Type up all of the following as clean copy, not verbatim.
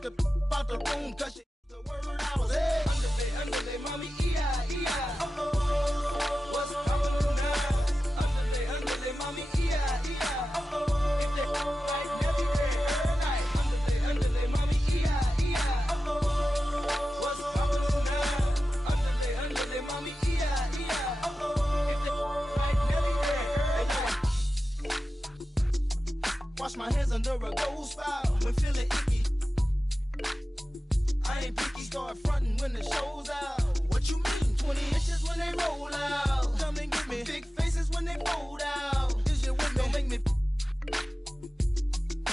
kick the out the room, cause she the word I was hey. Underlay, mommy, E-I. Uh-oh, what's poppin' now? Underlay, mommy, E-I. Uh-oh, if they right never there. Underlay, mommy, E-I. Uh-oh, what's poppin' now? Underlay, mommy, E-I. Uh-oh, if they right never there. Wash my hands under a gold spout when feeling icky. I ain't picky, start frontin' when the show's out. What you mean? 20 inches when they roll out. Come and get me. Big faces when they fold out. Is you with me? Don't make me.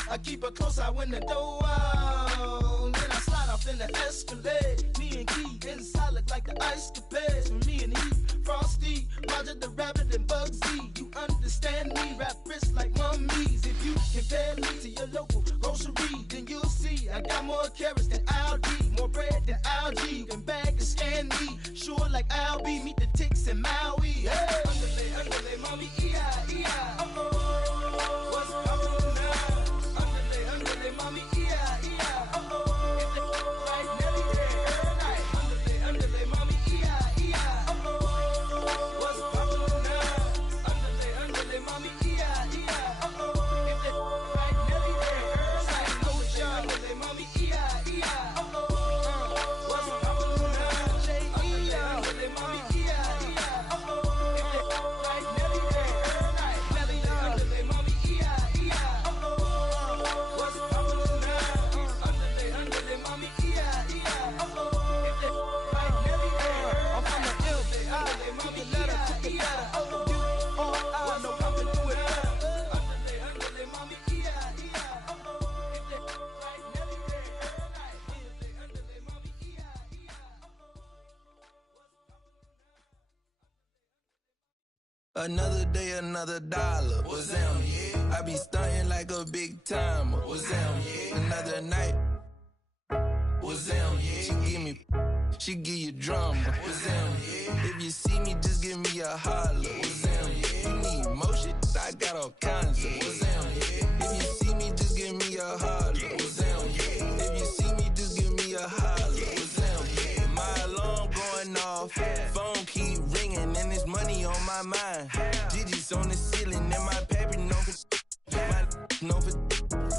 I keep a close eye when the door out. Then I slide off in the Escalade. Me and Key inside look like the ice capades. For me and he, Frosty, Roger the Rabbit and Bugsy. You understand me? Rap wrists like mummies. If you compare me to your local grocery, then you'll see I got more carrots than Aldi, more bread than algae. You can bag and scan me, sure like Albie. Meet the ticks in Maui. Hey, underlay, mommy, E-I. Uh-oh, what's poppin' now? Underlay, mommy, E-I. Uh-oh, if they right never there. Underlay, mommy, E-I. Uh-oh, what's poppin' now? Underlay, mommy, E-I. Uh-oh, if they right never there. Same coach, underlay, mommy, E-I. Uh-oh, what's poppin' now? J-E, underlay, mommy, E-I. Uh-oh, if they right never there. Underlay, mommy, E-I. Uh-oh, what's poppin' now? Underlay, mommy, E-I. Uh-oh, if they right never there. I'm from the hill, underlay, mommy, E-I. Uh-oh, you all I know I'm gonna do it better. Underlay, mommy, E-I. Uh-oh, if they right never there. Underlay, mommy, E-I. Another day, another dollar. What's them? I be stunting like a big timer. What's them? Another night. What's them? She give you drama. What's them? If you see me, just give me a holler. What's them? You need motion? I got all kinds of. What's them? If you see me, just give me a holler. What's them? If you see me, just give me a holler. What's them? My alarm going off, phone keep ringing, and there's money on my mind. Digits on the ceiling, and my paper known for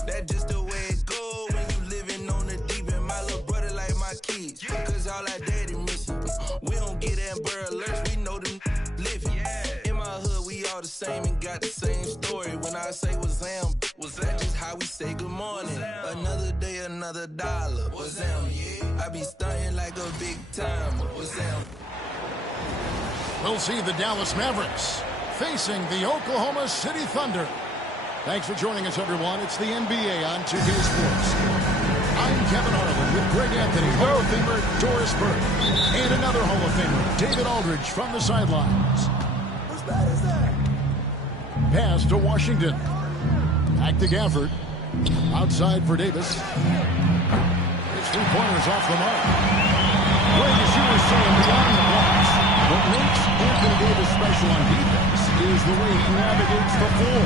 that's just the way it go when you living on the deep end. My little brother like my kids, cause all our daddy missing. We don't get Amber Alerts, we know them living. In my hood, we all the same and got the same story. When I say what's them, that just how we say good morning. Another day, another dollar. What's them? I be stunting like a big timer. What's them? We'll see the Dallas Mavericks facing the Oklahoma City Thunder. Thanks for joining us, everyone. It's the NBA on 2K Sports. I'm Kevin Harlan with Greg Anthony, Hall of Famer Doris Burke, and another Hall of Famer, David Aldridge, from the sidelines. What's bad is that? Pass to Washington. Back to Gafford. Outside for Davis. It's 3 pointers off the mark. Greg, as you were saying, beyond the blocks, what makes Anthony Davis special on defense is the way he navigates the floor.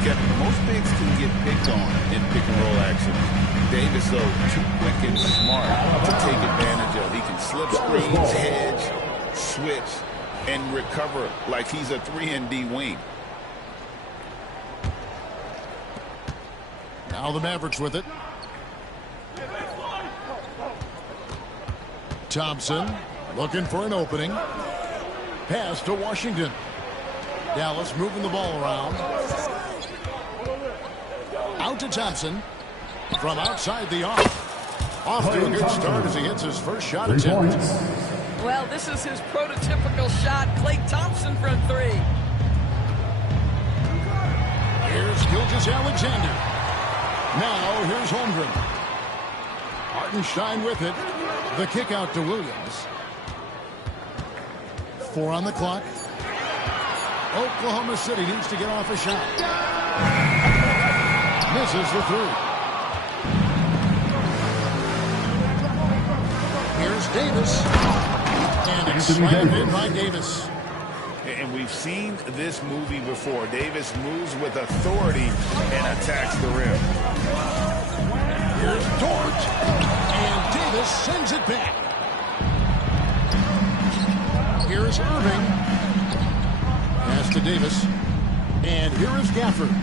Kevin, most bigs can get picked on in pick-and-roll action. Davis, though, too quick and smart to take advantage of. He can slip screens, hedge, switch, and recover like he's a 3-and-D wing. Now the Mavericks with it. Thompson looking for an opening. Pass to Washington. Dallas moving the ball around. Out to Thompson. From outside the arc. Off to a good start as he hits his first shot attempt. Well, this is his prototypical shot. Klay Thompson from 3. Here's Gilgeous-Alexander. Now here's Holmgren. Hartenstein with it. The kick out to Williams. 4 on the clock. Oklahoma City needs to get off a shot. Misses the 3. Here's Davis. And it's slammed in by Davis. And we've seen this movie before. Davis moves with authority and attacks the rim. Here's Dort. Davis. And here is Gafford.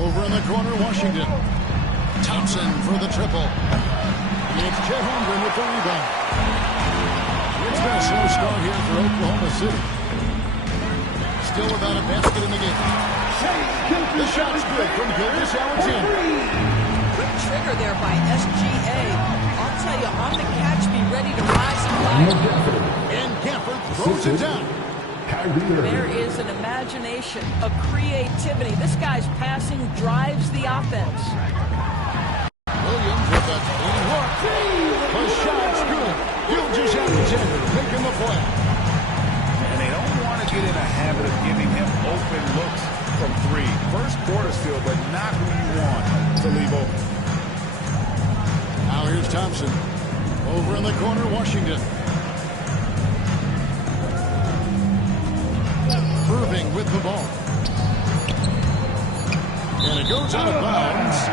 Over in the corner, Washington. Thompson for the triple. It's Chet Holmgren with the rebound. It's been a slow start here for Oklahoma City. Still without a basket in the game. The shot's good from Gilgeous-Alexander. Good trigger there by SGA. I'll tell you, on the catch, be ready to rise and fire. And Gafford throws it down. There is an imagination, a creativity. This guy's passing drives the offense. Williams with a clean hook. The shot's good. Gilgeous-Alexander making the play. And they don't want to get in a habit of giving him open looks from three. First quarter still, but not who you want to leave open. Now here's Thompson. Over in the corner, Washington. Irving with the ball. And it goes out of bounds.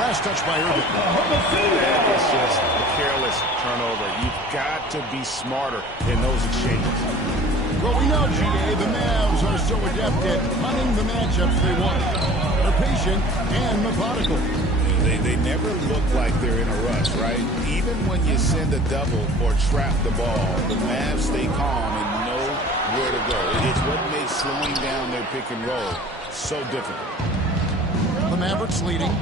Last touch by Irving. That is just a careless turnover. You've got to be smarter in those exchanges. Well, we know, GA, the Mavs are so adept at hunting the matchups they want. They're patient and methodical. They never look like they're in a rush, right? Even when you send a double or trap the ball, the Mavs stay calm and know where to go. It's what makes slowing down their pick and roll so difficult. The Mavericks leading.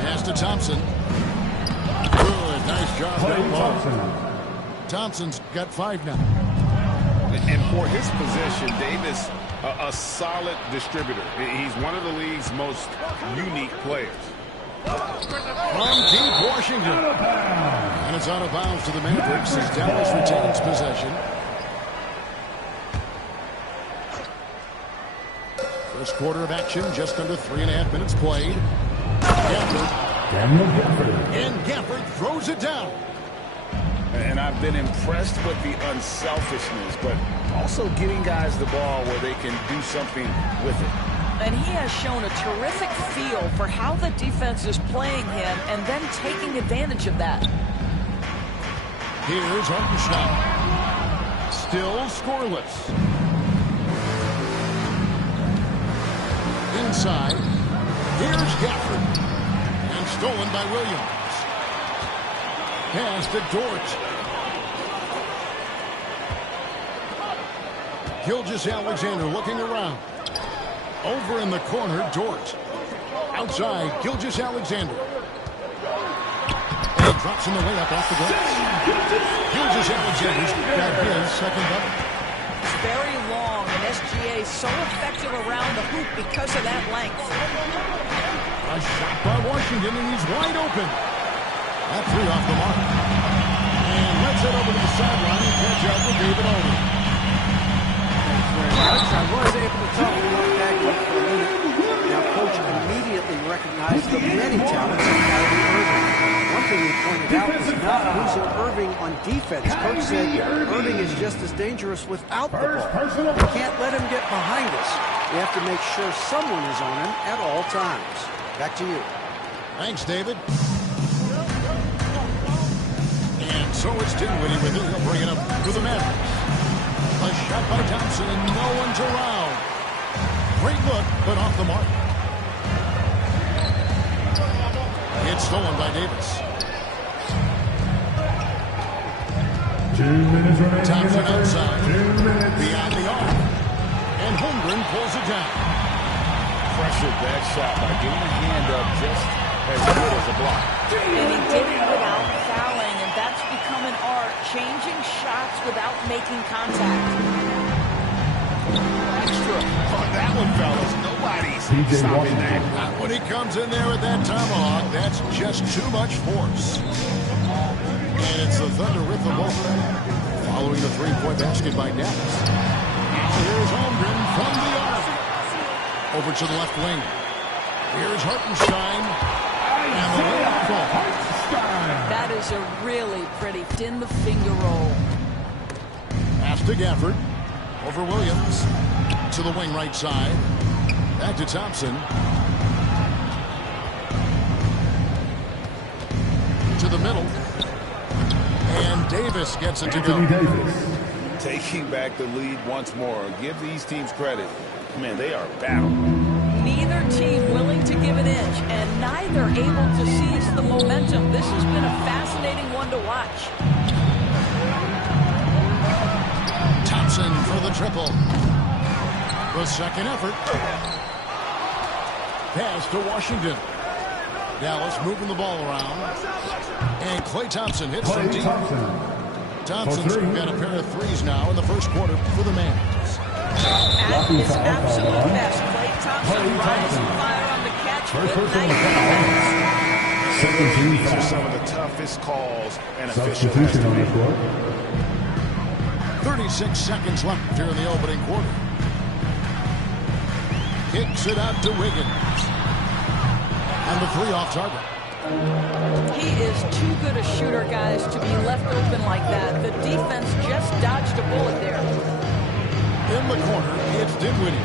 Pass to Thompson. Good, nice job down low. Thompson's got 5 now. And for his position, Davis, a solid distributor. He's one of the league's most unique players. From deep Washington. And it's out of bounds to the Mavericks as Dallas retains possession. First quarter of action, just under 3.5 minutes played. Daniel Gafford. And Gafford throws it down. And I've been impressed with the unselfishness, but also getting guys the ball where they can do something with it. And he has shown a terrific feel for how the defense is playing him and then taking advantage of that. Here's Hartenstein. Still scoreless. Inside. Here's Gafford. And stolen by Williams. Pass to Dort. Gilgeous-Alexander looking around. Over in the corner, Dort. Outside, Gilgeous-Alexander. And he drops in the way up off the glass. Gilgeous-Alexander's got his second double. It's very long, and SGA is so effective around the hoop because of that length. A shot by Washington, and he's wide open. That 3 off the mark. And let's head over to the sideline and catch up with David Aldridge. I was able to talk to Mark Dagnall for a minute. Now, Coach immediately recognized the many talents of Kyrie Irving. One thing he pointed out was not losing Irving on defense. Coach said Irving is just as dangerous without the ball. We can't let him get behind us. We have to make sure someone is on him at all times. Back to you. Thanks, David. And so it's Dinwiddie with it. He'll bring it up to the Mavericks. A shot by Thompson, and no one's around. Great look, but off the mark. It's stolen by Davis. 2 minutes remaining. Thompson outside. 2 minutes. Beyond the arc. And Holmgren pulls it down. Pressured that shot by getting a hand up just as good as a block. And he did it without fouling, and that's become an art, changing shots without making contact. Extra on that one, fellas. Nobody's PJ stopping Washington. that. Not when he comes in there with that tomahawk. That's just too much force. And it's the Thunder with the ball. Following the 3-point basket by Dallas. Now here's Holmgren from the arc. Over to the left wing. Here's Hartenstein. And the layup goal. That is a really pretty in the finger roll. Pass to Gafford. Over Williams. To the wing right side. Back to Thompson. To the middle. And Davis gets it to go. Anthony Davis. Taking back the lead once more. Give these teams credit. Man, they are battling. Neither team willing to give an inch, and neither able to seize the momentum. This has been a fascinating one to watch. Thompson for the triple. The second effort. Pass to Washington. Dallas moving the ball around. And Klay Thompson hits from deep. Thompson's got a pair of threes now in the first quarter for the Mavs. At his absolute best, Klay Thompson rising fire on the catch. Good night. These are some of the toughest calls an official has Substitution to on the make. court. 36 seconds left here in the opening quarter. Kicks it out to Wiggins. And the three off target. He is too good a shooter, guys, to be left open like that. The defense just dodged a bullet there. In the corner, it's Dinwiddie.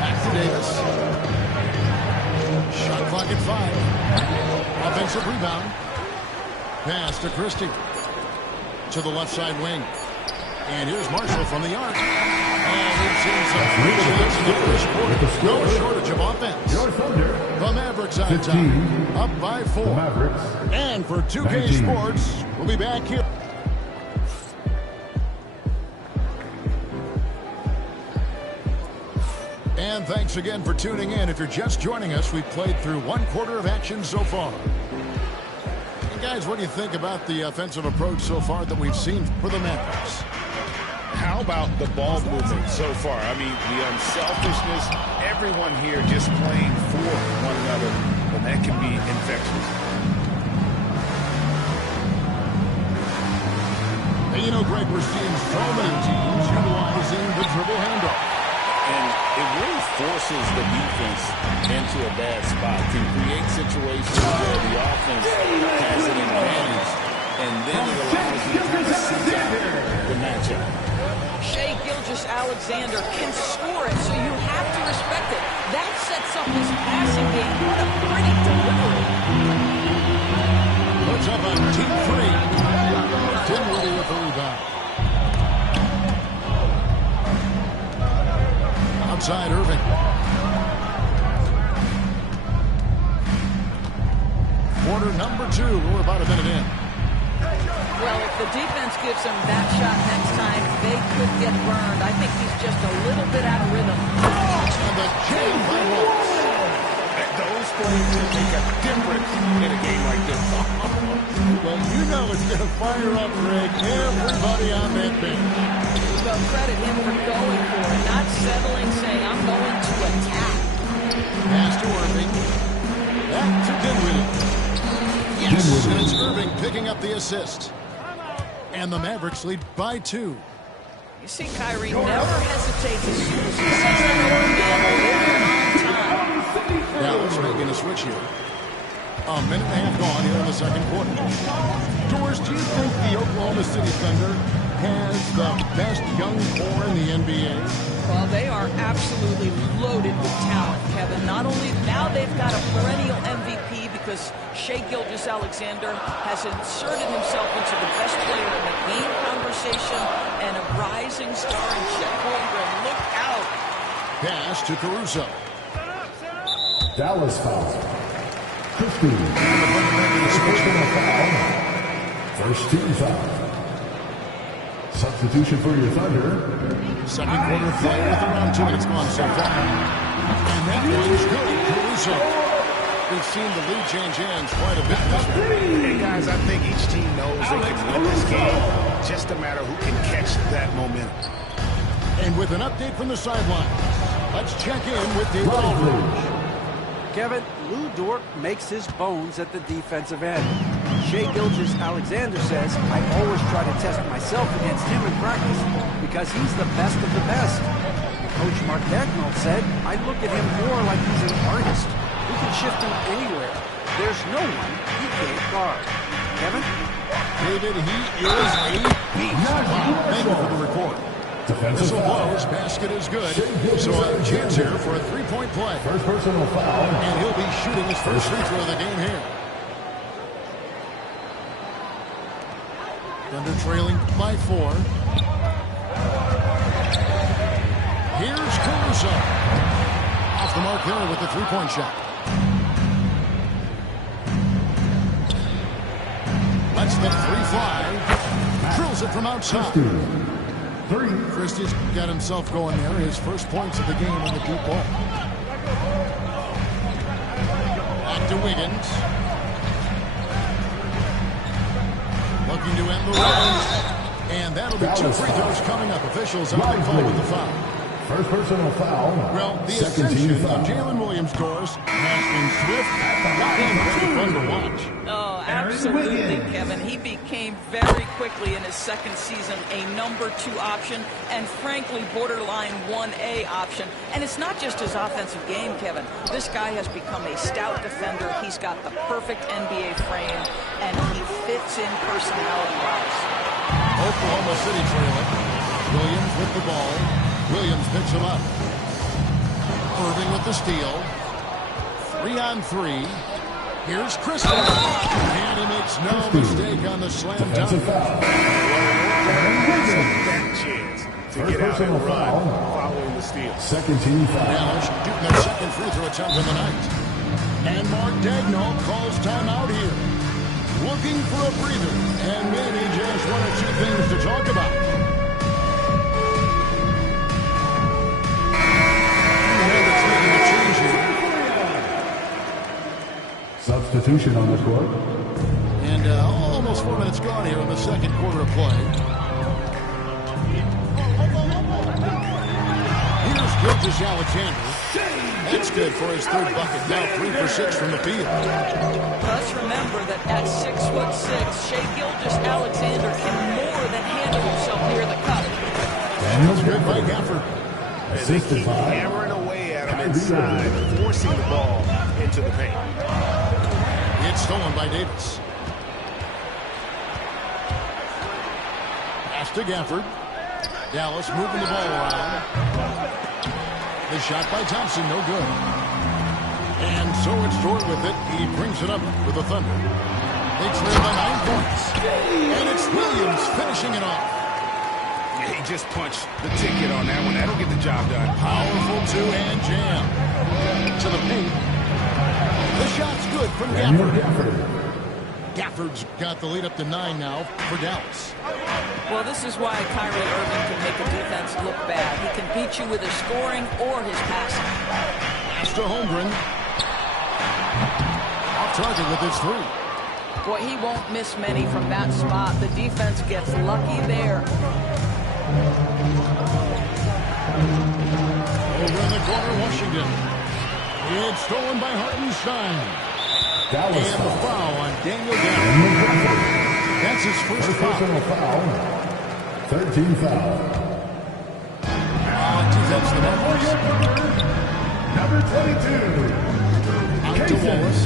Back to Davis. Shot clock at 5. Offensive rebound. Pass to Christie. To the left side wing. And here's Marshall from the arc. And we've seen some free shots in the first quarter. No shortage of offense. Your Thunder. The Mavericks on 15. top. Up by 4. The Mavericks. And for 2K 19. Sports, we'll be back here. And thanks again for tuning in. If you're just joining us, we've played through one quarter of action so far. And guys, what do you think about the offensive approach so far that we've seen for the Mavericks? How about the ball movement so far? I mean, the unselfishness, everyone here just playing for one another, and that can be infectious. And you know, Greg, we're seeing so many teams utilizing the dribble handoff. And it really forces the defense into a bad spot. Can create situations where the offense has an advantage, and then it allows you to kind of sit out the matchup. Shai Gilgeous-Alexander can score it, so you have to respect it. That sets up his passing game. What a pretty delivery. Puts up a deep three. Dinwiddie with the rebound. Outside Irving. Quarter number 2. We're about a minute in. Well, if the defense gives him that shot next time, they could get burned. I think he's just a little bit out of rhythm. And the jam by Walsh. And those plays can make a difference in a game like this. Well, you know it's going to fire up, Greg, everybody on that bench. Well, credit him for going for it, not settling, saying, I'm going to attack. Pass to Irving. Back to Dinwiddie. Yes, and it's Irving picking up the assist. And the Mavericks lead by 2. You see, Kyrie never hesitates as soon as he sees an open man on time. Now let's make a switch here. A minute and a half gone here in the second quarter. Doris, do you think the Oklahoma City Thunder has the best young core in the NBA? Well, they are absolutely loaded with talent, Kevin. Not only now they've got a perennial MVP because Shai Gilgeous-Alexander has inserted himself into the best player in the game conversation and a rising star in Chet Holmgren. Look out. Pass to Caruso. Dallas foul. Christie. Personal foul. First team foul. Substitution for your Thunder. Second quarter play with around 2 minutes gone so far. And that one's good. Caruso. We've seen the lead change hands quite a bit this one. Hey, guys, I think each team knows they can win this game. Just a matter who can catch that momentum. And with an update from the sideline, let's check in with David Aldridge. Kevin, Lou Dort makes his bones at the defensive end. Shai Gilgeous-Alexander says, I always try to test myself against him in practice because he's the best of the best. Coach Mark Daigneault said, I look at him more like he's an artist. We can shift him anywhere. There's no one he can't guard. Kevin? David, he is a beast. Thank you for the report. Defensive Whistle foul. blows, basket is good. So a chance here for a three-point play. First personal foul. And he'll be shooting his first free throw of the game here. Thunder trailing by 4. Here's Caruso. Off the mark there with the three-point shot. Lets the 3 fly. Drills it from outside. Christie's got himself going there. His first points of the game in the deep ball. Back to Wiggins. Looking to end the race. And that'll be 2 free throws coming up. Officials on the call with the foul. First personal foul. Well, the ascension of Jalen Williams, Doris, has been swift and fun to watch. Oh, absolutely, Kevin. He became very quickly in his second season a number 2 option and, frankly, borderline 1A option. And it's not just his offensive game, Kevin. This guy has become a stout defender. He's got the perfect NBA frame, and he fits in personality-wise. Oklahoma City trailing. Williams with the ball. Williams picks him up. Irving with the steal. 3-on-3. Here's Christie. And he makes no mistake on the slam dunk. That chance to get out and run following the steal. Second team foul. Dallas shooting their second free throw attempt of the night. And Mark Daigneault calls timeout here. Looking for a breather. And maybe just 1 or 2 things to talk about. Substitution on the court. And almost 4 minutes gone here in the second quarter of play. Here's Gilgeous Alexander. That's good for his 3rd bucket. Now 3 for 6 from the field. Let's remember that at 6'6", Shai Gilgeous-Alexander can more than handle himself near the cup. That's good by Gafford. They keep hammering away at him inside, forcing the ball into the paint. It's stolen by Davis. Pass to Gafford. Dallas moving the ball around. The shot by Thompson, no good. And so it's Dort with it. He brings it up with the Thunder. They trail by 9 points. And it's Williams finishing it off. He just punched the ticket on that one. That'll get the job done. Powerful 2-hand jam. To the paint. The shot's good from Gafford. Gafford's got the lead up to 9 now for Dallas. Well, this is why Kyrie Irving can make a defense look bad. He can beat you with his scoring or his passing. Pass to Holmgren. Off target with his 3. Boy, he won't miss many from that spot. The defense gets lucky there. Over in the corner, Washington. It's stolen by Hartenstein. And the foul on Daniel Gafford. That's his first personal foul. 3rd team foul. Defense the Memphis. Number 22. Out to Wallace.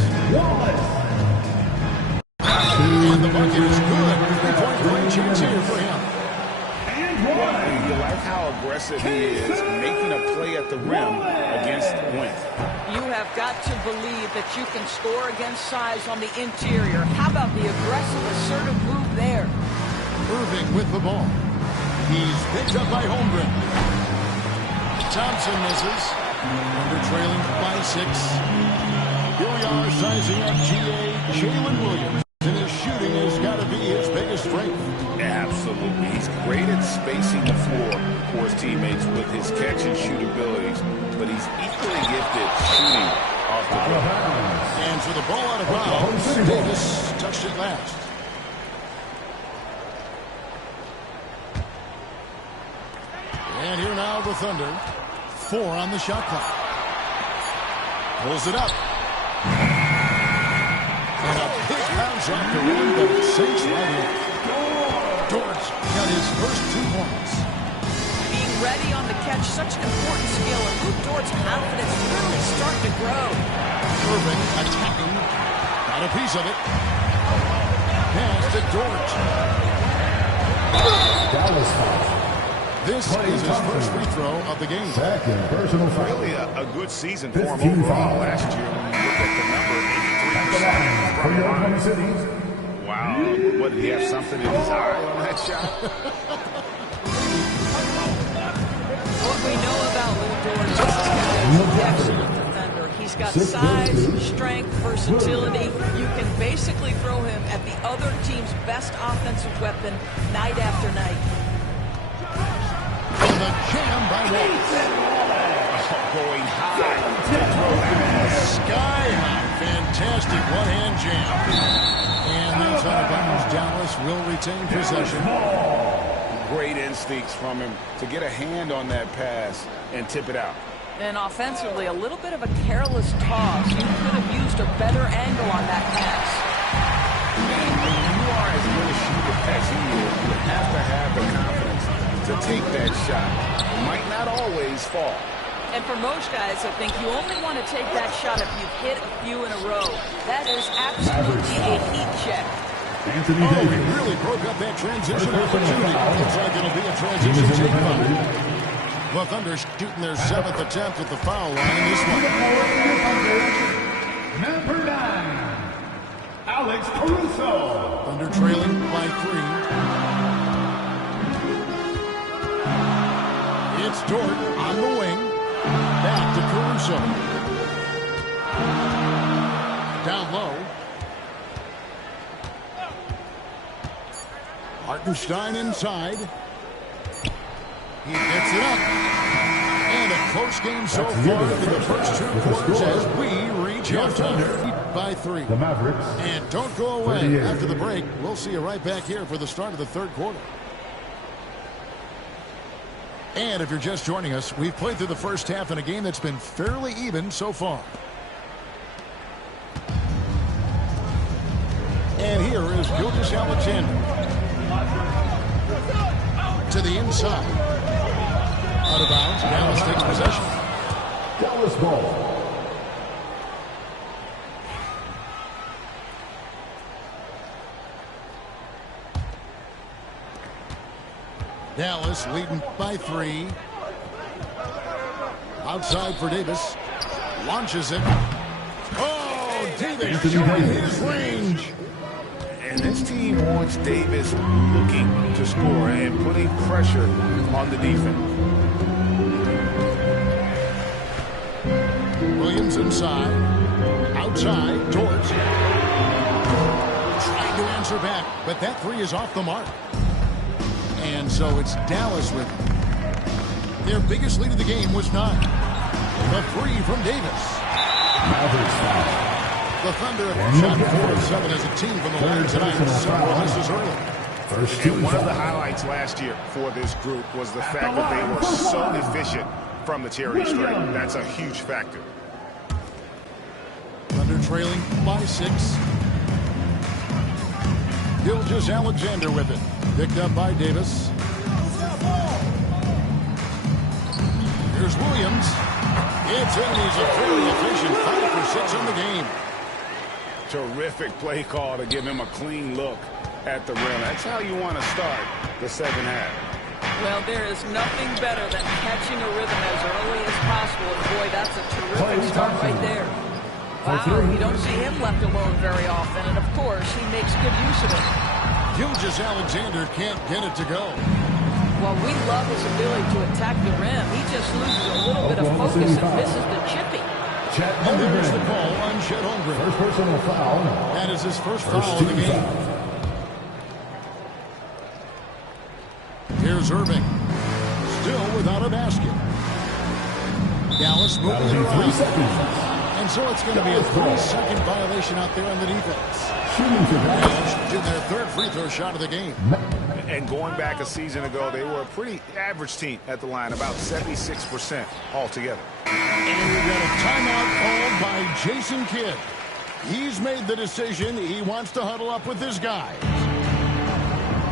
And the bucket is good. 3-point play chance here for him. You like how aggressive he is, making a play at the rim against length. You have got to believe that you can score against size on the interior. How about the aggressive, assertive move there? Irving with the ball. He's picked up by Holmgren. Thompson misses. Under trailing by 6. Here we are sizing up Jalen Williams. And his shooting has got to be his biggest strength. Absolutely. He's great at spacing the floor for his teammates with his catch and shoot abilities, but he's equally gifted shooting off the ball. And for the ball out of bounds, Davis touched it last. And here now the Thunder. 4 on the shot clock. Pulls it up. And a big bounce off the rim, but it sinks right in. Dort's got his first 2 points. Being ready on the catch, such an important skill, and Luke Dort's confidence really starting to grow. Irving attacking. Got a piece of it. Pass to Dort. Dallas foul. This is his first free throw of the game. Second personal foul. Really a good season for him overall last year when you look at the number, 83%. For your Oklahoma City. Wow, What, did he have something in his eye on that shot? What we know about Lou Dort is he's an excellent defender. He's got size, strength, versatility. You can basically throw him at the other team's best offensive weapon night after night. And the jam by Walt. Going high. Sky high. Fantastic one-hand jam. And that's out of bounds. Dallas will retain possession. Great instincts from him to get a hand on that pass and tip it out. And offensively, a little bit of a careless toss. You could have used a better angle on that pass. And when you are as good a shooter as he is, you have to have the confidence to take that shot. It might not always fall. And for most guys, I think you only want to take that shot if you've hit a few in a row. That is absolutely a heat check. Anthony Oh, he Davis. really broke up that transition opportunity. Looks like it'll be a transition take foul. The Thunder shooting their 7th attempt at the foul line in this one. Number 9, Alex Caruso. Thunder trailing by 3. It's Dort on the wing. Back to Caruso. Down low. Hartenstein inside. He gets it up. And a close game so far in the first 2 quarters as we reach halftime by 3. The Mavericks. And don't go away after the break. We'll see you right back here for the start of the 3rd quarter. And if you're just joining us, we've played through the first half in a game that's been fairly even so far. And here is Gilgeous-Alexander. To the inside. Out of bounds. Dallas takes possession. Dallas ball. Dallas leading by 3. Outside for Davis. Launches it. Oh, Davis showing his range. And this team wants Davis looking to score and putting pressure on the defense. Williams inside. Outside. Dort. Trying to answer back, but that 3 is off the mark. And so it's Dallas with it. Their biggest lead of the game was 9. The 3 from Davis. Mavericks foul. The Thunder have shot 4 of 7 as a team from the line tonight. Several misses early. First team And one of the foul. highlights last year for this group was the fact that they were so efficient from the charity stripe. That's a huge factor. Thunder trailing by 6. Gilgeous-Alexander with it. Picked up by Davis. Here's Williams. It's in. He's a very efficient 5 for 6 in the game. Terrific play call to give him a clean look at the rim. That's how you want to start the 2nd half. Well, there is nothing better than catching a rhythm as early as possible. And boy, that's a terrific start right there. Wow, you don't see him left alone very often. And of course, he makes good use of it. Gilgeous-Alexander can't get it to go. Well, we love his ability to attack the rim. He just loses a little bit of focus and misses the chippy. Chet And there's the Holmgren. call on Chet Holmgren. First personal foul. That is his first First foul of the team game. foul. Here's Irving. Still without a basket. Dallas moving it Averaging 3 around. seconds. And so it's going to be a 3-second violation out there on the defense. Shooting for Dallas. Shooting their 3rd free throw shot of the game. And going back a season ago, they were a pretty average team at the line, about 76% altogether. And we've got a timeout called by Jason Kidd. He's made the decision. He wants to huddle up with his guys.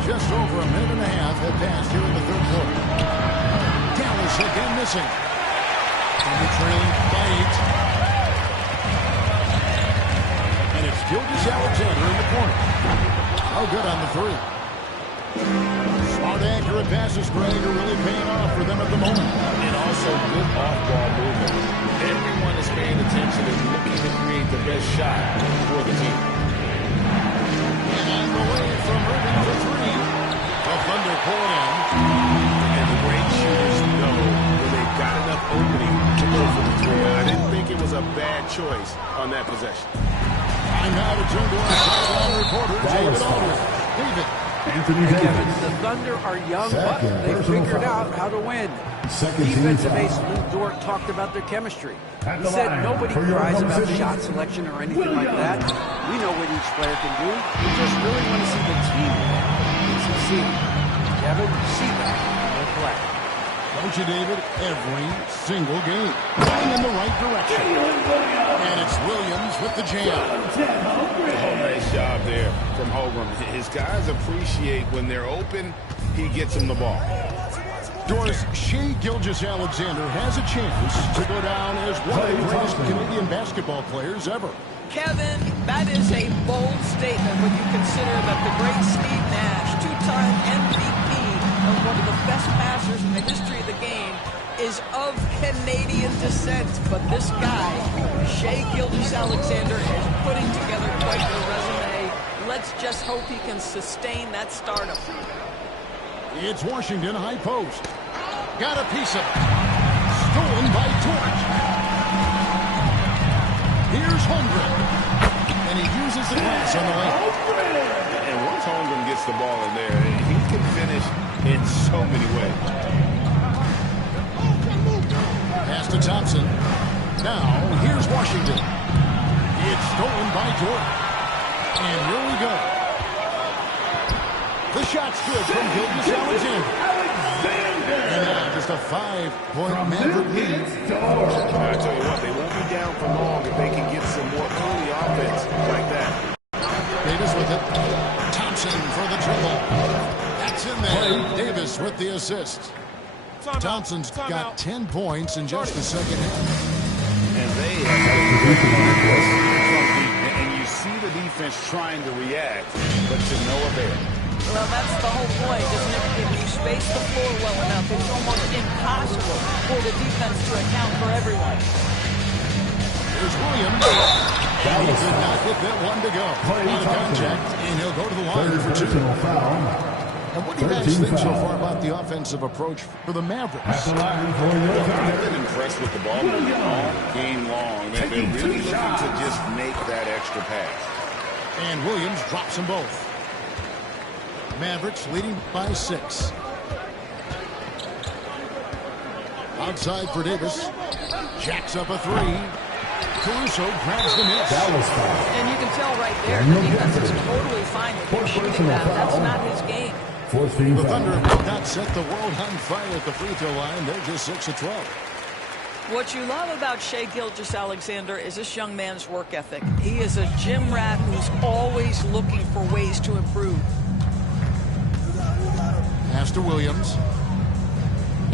Just over a minute and a half have passed here in the 3rd quarter. Dallas again missing. And they're trailing by 8. And it's Gilgeous-Alexander in the corner. Oh, good on the 3. Smart, accurate passes, Greg, are really paying off for them at the moment. And also good off-ball movement. Everyone is paying attention and looking to create the best shot for the team. And on on the way from Irving for three. The Thunder pull it in. And the great shooters know when they've got enough opening to go for the three. I didn't think it was a bad choice on that possession. I'm now to turn to our sideline reporter, David Aldridge. David. Anthony Kevin, Davis. the Thunder are young, but Second they personal figured foul. out how to win. Second team Defensive foul. ace Lou Dort talked about their chemistry. At He the said line nobody for your cries Oklahoma about City, shot selection or anything like that. We know what each player can do. We just really want to see the team win and succeed. Kevin, you see that in their play. Don't you, David? Every single game. Going in the right direction. And it's Williams with the jam. Oh, nice job there from Holmgren. His guys appreciate when they're open, he gets them the ball. Doris, Shai Gilgeous-Alexander has a chance to go down as one of the greatest Canadian basketball players ever. Kevin, that is a bold statement when you consider that the great Steve Nash, two-time MVP and one of the best passers in the history of the game, is of Canadian descent. But this guy, Shai Gilgeous-Alexander, is putting together quite the resume. Let's just hope he can sustain that stardom. It's Washington high post. Got a piece of it. Stolen by Dort. Here's Holmgren. And he uses the glass on the lane. And once Holmgren gets the ball in there, he can finish in so many ways. Pass to Thompson. Now, here's Washington. It's stolen by Dort. And here we go. The shot's good from Gilgeous-Alexander. And now just a 5-point Maverick lead. I tell you what, they won't be down for long if they can get some more early offense like that. Davis with it. Thompson for the dribble. That's in there. Davis with the assist. Thompson's got 10 points in just the second half. And they have had and you see the defense trying to react, but to no avail. Well, that's the whole point, isn't it? If you space the floor well enough, it's almost impossible for the defense to account for everyone. Here's Williams. And he did not get that one to go. On contact, and he'll go to the line for two. And what do you guys think so far about the offensive approach for the Mavericks? I've been impressed with the ball movement all game long. They're really looking to just make that extra pass. And Williams drops them both. Mavericks leading by 6. Outside for Davis. Jacks up a 3. Caruso grabs the miss. And you can tell right there, the defense is totally fine with him shooting that. That's not his game. The Thunder have not set the world on fire at the free throw line. They're just 6 of 12. What you love about Shai Gilgeous-Alexander is this young man's work ethic. He is a gym rat who's always looking for ways to improve. Pass to Williams.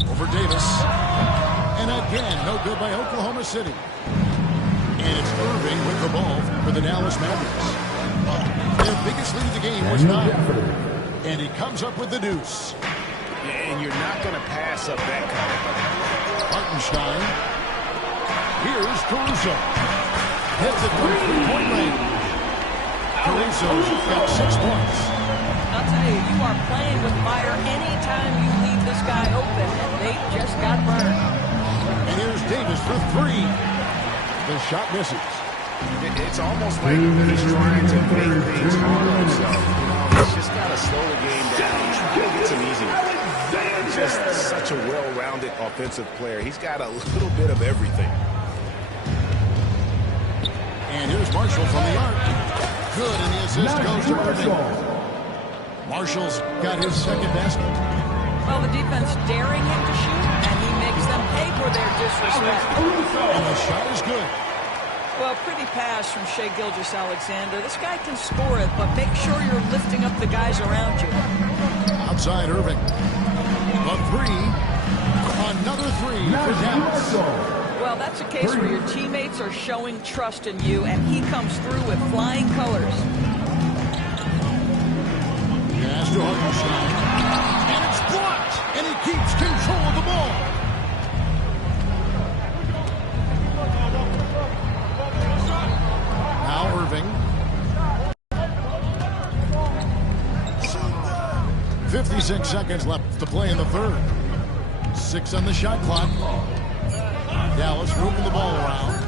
Over Davis. And again, no good by Oklahoma City. And it's Irving with the ball for the Dallas Mavericks. Their biggest lead of the game was 9. And he comes up with the deuce. And you're not going to pass up that kind of thing. Hartenstein. Here's Caruso. Hits it from 3-point range. Caruso's got 6 points. I'll tell you, you are playing with fire anytime you leave this guy open, and they just got burned. And here's Davis for 3. The shot misses. It's almost like he's trying to make things hard on himself. He's just got to slow the game down. Get some easy ones. He's just such a well-rounded offensive player. He's got a little bit of everything. And here's Marshall from the arc. Good, and the assist goes to Irving. Marshall's got his second basket. Well, the defense daring him to shoot, and he makes them pay for their disrespect. And the shot is good. Well, pretty pass from Shai Gilgeous-Alexander. This guy can score it, but make sure you're lifting up the guys around you. Outside Irving. A 3. Another 3 for Dallas. Well, that's a case where your teammates are showing trust in you, and he comes through with flying colors. Pass to Hartenstein. And it's blocked. And he keeps control of the ball. Now Irving. 26 seconds left to play in the third. 6 on the shot clock. Dallas moving the ball around.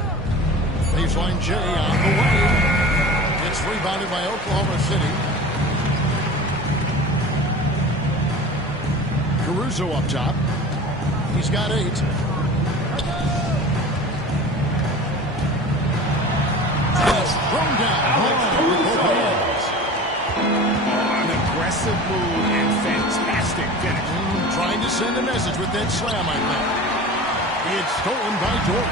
Baseline J on the way. It's rebounded by Oklahoma City. Caruso up top. He's got 8. He's thrown down. With both hands. An aggressive move and fantastic finish. Trying to send a message with that slam, I think. It's stolen by Jordan.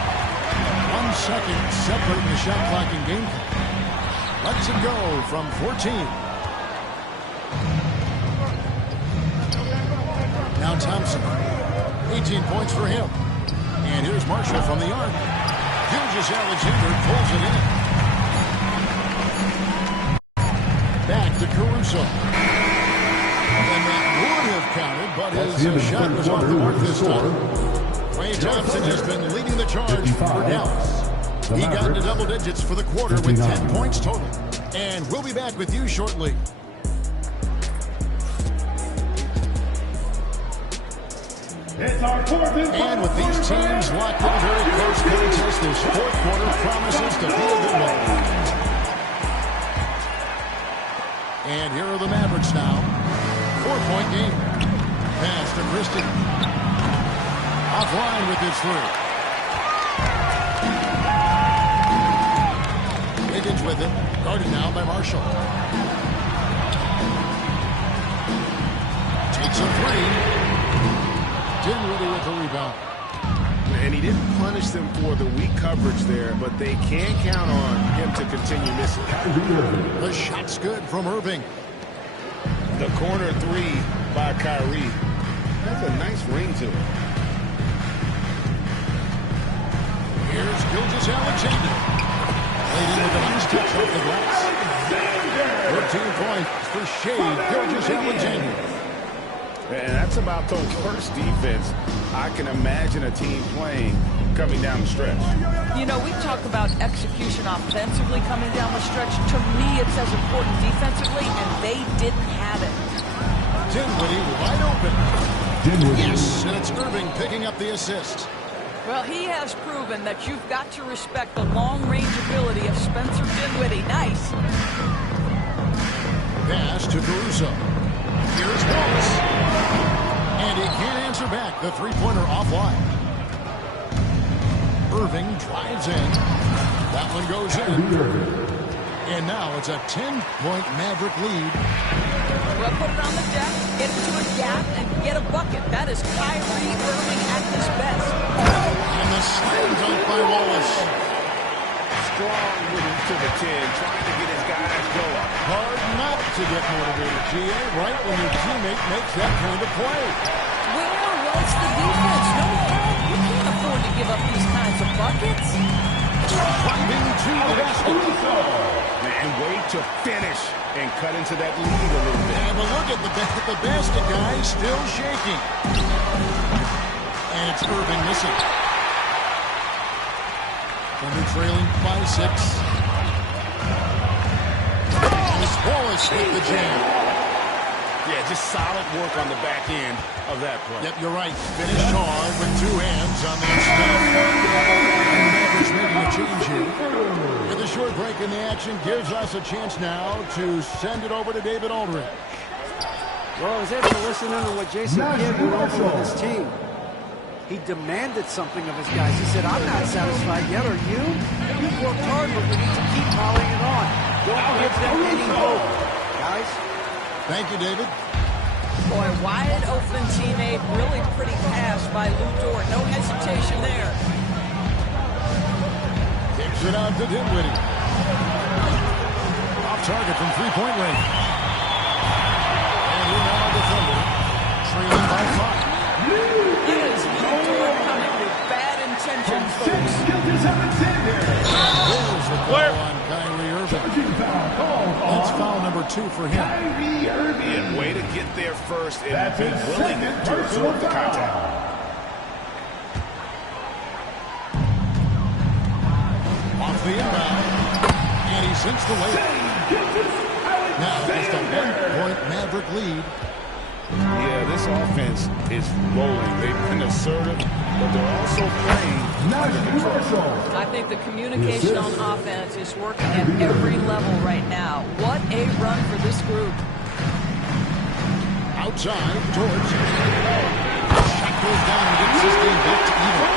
1 second separating the shot clock and game clock. Lets it go from 14. Now Thompson. 18 points for him. And here's Marshall from the arc. Gilgeous-Alexander pulls it in. Back to Caruso. And that would have counted, but his shot was off the mark this time. Klay Thompson has been leading the charge for Dallas. He got into double digits for the quarter with 10 points total. And we'll be back with you shortly. And with these teams locked in a very close contest, this fourth quarter promises to be a good one. And here are the Mavericks now. 4-point game. Pass to Christie. Offline with his 3. Higgins with it. Guarded now by Marshall. Takes a 3. Dinwiddie with the rebound. And he didn't punish them for the weak coverage there, but they can count on him to continue missing. The shot's good from Irving. The corner 3 by Kyrie. That's a nice ring to it. Here's Gilgeous-Alexander. Laid in with a nice touch off the glass. 13 points for Shai Gilgeous-Alexander. And that's about the worst defense I can imagine a team playing coming down the stretch. You know, we talk about execution offensively coming down the stretch. To me, it's as important defensively, and they didn't have it. Dinwiddie wide open. Yes, and it's Irving picking up the assist. Well, he has proven that you've got to respect the long-range ability of Spencer Dinwiddie. Nice. Pass to Caruso. Here's Wallace. And he can't answer back. The three-pointer offline. Irving drives in. That one goes in. And now it's a 10-point Maverick lead. Well, put it on the deck, get into a gap, and get a bucket. That is Kyrie Irving at his best. And the slam dunk by Wallace. Strong move to the 10, trying to get his guys going. Hard not to get motivated, G.A., right when your teammate makes that kind of play. Where was the defense? No help. You can't afford to give up these kinds of buckets. Driving to the basket. And wait to finish and cut into that lead a little bit. And look at the basket guy still shaking. And it's Irving missing. Thunder trailing by 6. And it's Wallace with the jam. Yeah, just solid work on the back end of that play. Yep, you're right. Finished hard with 2 hands on that stuff. And the Mavericks making a change here. With a short break in the action gives us a chance now to send it over to David Aldridge. Well, I was able to listen in on what Jason Kidd went over with his team. He demanded something of his guys. He said, I'm not satisfied yet, are you? You've worked hard, but we need to keep piling it on. Don't give them any hope. Guys? Thank you, David. Boy, wide open teammate, really pretty pass by Lou Dort. No hesitation there. Kicks it out to Dinwiddie. Off target from three-point range. And here now the Thunder, trailing by 5. It is Lou Dort coming with bad intentions, folks. There's the call on Kyrie Irving. That's foul number 2 for him. And way to get there first and be willing to absorb the contact. Off the inbound. And he sinks the layup. Now just a 1-point Maverick lead. Yeah, this offense is rolling. They've been assertive, but they're also playing under control. I think the communication on offense is working at every level right now. What a run for this group. Outside, George. Shot goes down and gets this game back to even.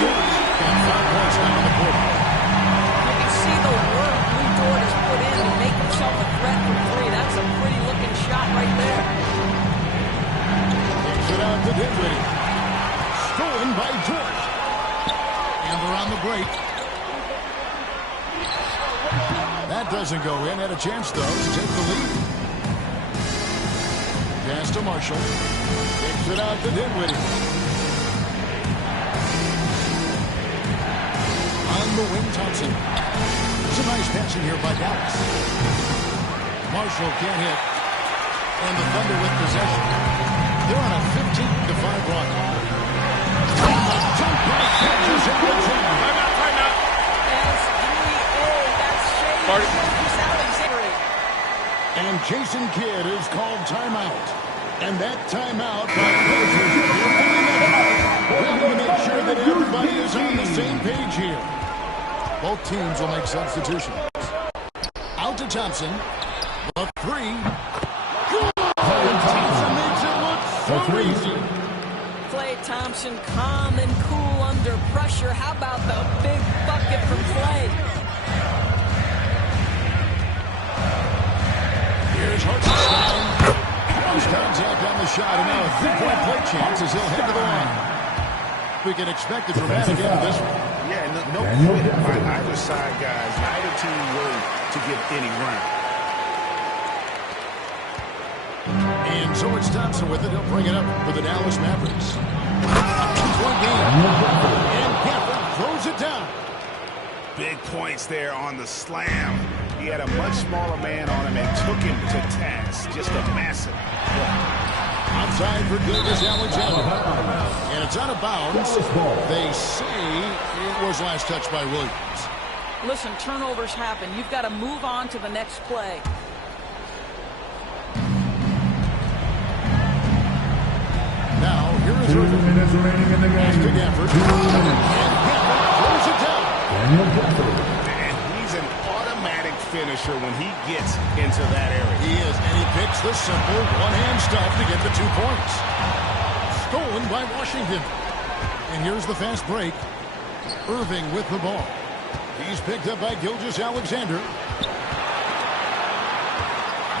George got 5 points down on the board. You can see the work Lou Dort has put in to make himself a threat from 3. That's a pretty looking shot right there. Takes it out to Dinwiddie. Stolen by George. And they're on the break. That doesn't go in. Had a chance, though, to take the lead. Pass to Marshall. Takes it out to Dinwiddie. On the wing, Thompson. It's a nice passing here by Dallas. Marshall can't hit. And the Thunder with possession. They're on a 15-5 run. Jump by Gilgeous Alexander. Timeout. SGA, that's Shai Gilgeous-Alexander. And Jason Kidd is called timeout. And that timeout by coaches ready to make sure that everybody is on the same page here. Both teams will make substitutions. Out to Thompson. The 3. Good! Thompson makes it look so easy. Klay Thompson, calm and cool under pressure. How about the big bucket from Klay? Here's Hartenstein. Close contact on the shot, and now a 3-point play chance as he'll head to the line. We can expect a dramatic end to this one. Yeah, no quit by either side, guys. Neither team willing to give any ground. And so it's Thompson with it. He'll bring it up for the Dallas Mavericks. A 2-point game. And Gafford throws it down. Big points there on the slam. He had a much smaller man on him and took him to task. Just a massive play. Outside for Gilgeous-Alexander. And it's out of bounds. They say it was last touched by Williams. Listen, turnovers happen. You've got to move on to the next play. Now, here is 2 minutes remaining in the game. to Gafford. And Gafford throws it down. Daniel Gafford. And he's an automatic finisher when he gets into that area. He is, and he picks the simple one-hand stuff to get the 2 points. Stolen by Washington. And here's the fast break. Irving with the ball. He's picked up by Gilgeous-Alexander.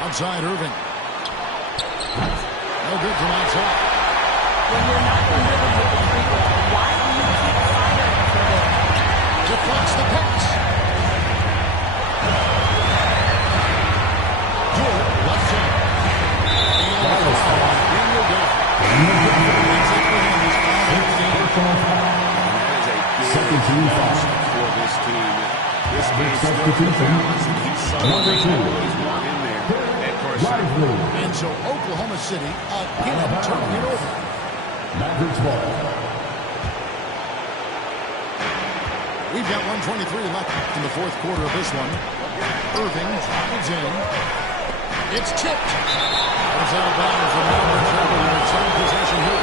Outside Irving. No good from outside. When you're not in rhythm with the free throw, why do you keep firing for it? Deflects the pass. Jordan left side. And Daniel Gafford. That's it for him. He's That is a big loss for this team. This game Substitution. he's somebody who always want in there at first. And so Oklahoma City again turning it over. Mavericks ball. We've got 1:23 left in the 4th quarter of this one. Irving drives in. It's tipped. It's out of bounds. The Mavericks have a return possession here.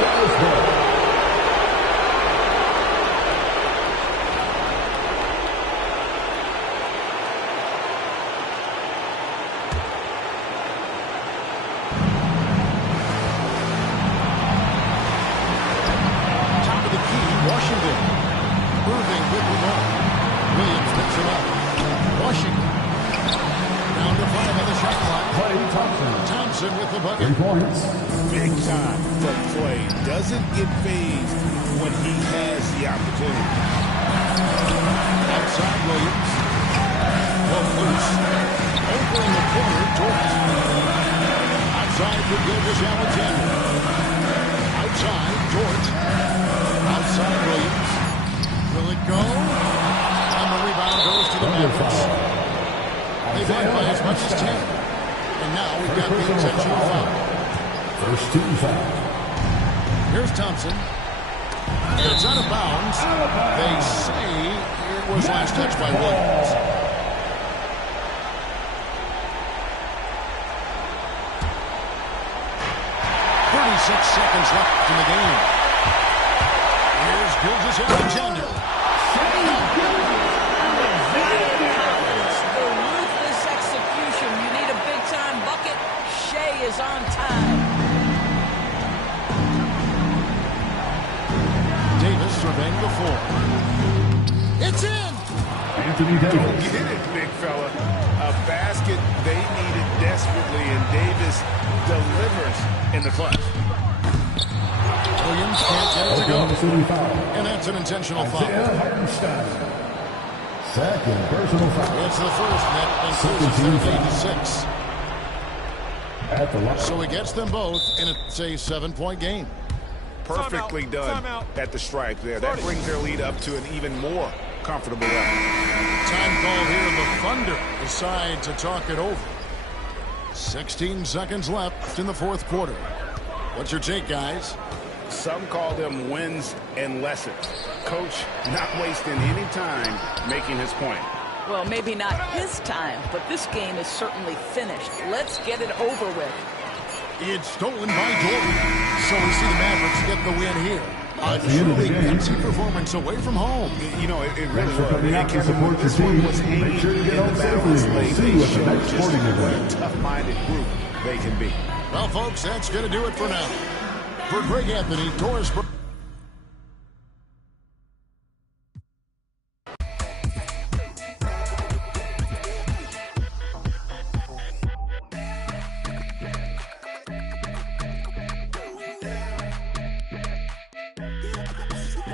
Top of the key, Washington. Irving with the ball. Williams picks it up. Washington. Down to 5 on the shot clock. Klay Thompson. Thompson with the 3 bucket. points. Big time for Klay. Doesn't get phased when he has the opportunity. Outside Williams. Well, loose. Over in the corner, George. Outside for Gilgeous-Alexander. Outside, George. Outside Williams. Will it go? And the rebound goes to the Mavericks. They've had by as much as 10. And now we've got the intentional foul. First team foul. Here's Thompson. It's out of bounds. They say it was last touched by Williams. seconds left in the game. Here's Gilgeous-Alexander. The ruthless execution. You need a big-time bucket. Shea is on time. Davis surveying the floor. It's in! Anthony Davis. Don't get it, big fella. A basket they needed desperately, and Davis delivers in the clutch. Williams can't get it to go. Oklahoma City foul. And that's an intentional foul. Isaiah Hartenstein. Second personal foul. It's the first, and that increases their lead to 6. At the line. So he gets them both, and it's a 7-point game. Perfectly done at the stripe there. That brings their lead up to an even more comfortable level. Time call here. The Thunder decide to talk it over. 16 seconds left in the fourth quarter. What's your take, guys? Some call them wins and lessons. Coach not wasting any time making his point. Well, maybe not his time, but this game is certainly finished. Let's get it over with. It's stolen by Jordan. So we see the Mavericks get the win here. A truly gutsy performance away from home. You know, it really Thanks for coming out to was. support your This one team. was hanging Make sure you in get the home safely. balance. We'll see you at the Showed next just sporting what a event. tough-minded group they can be. Well, folks, that's going to do it for now. For Greg Anthony, Doris Burke.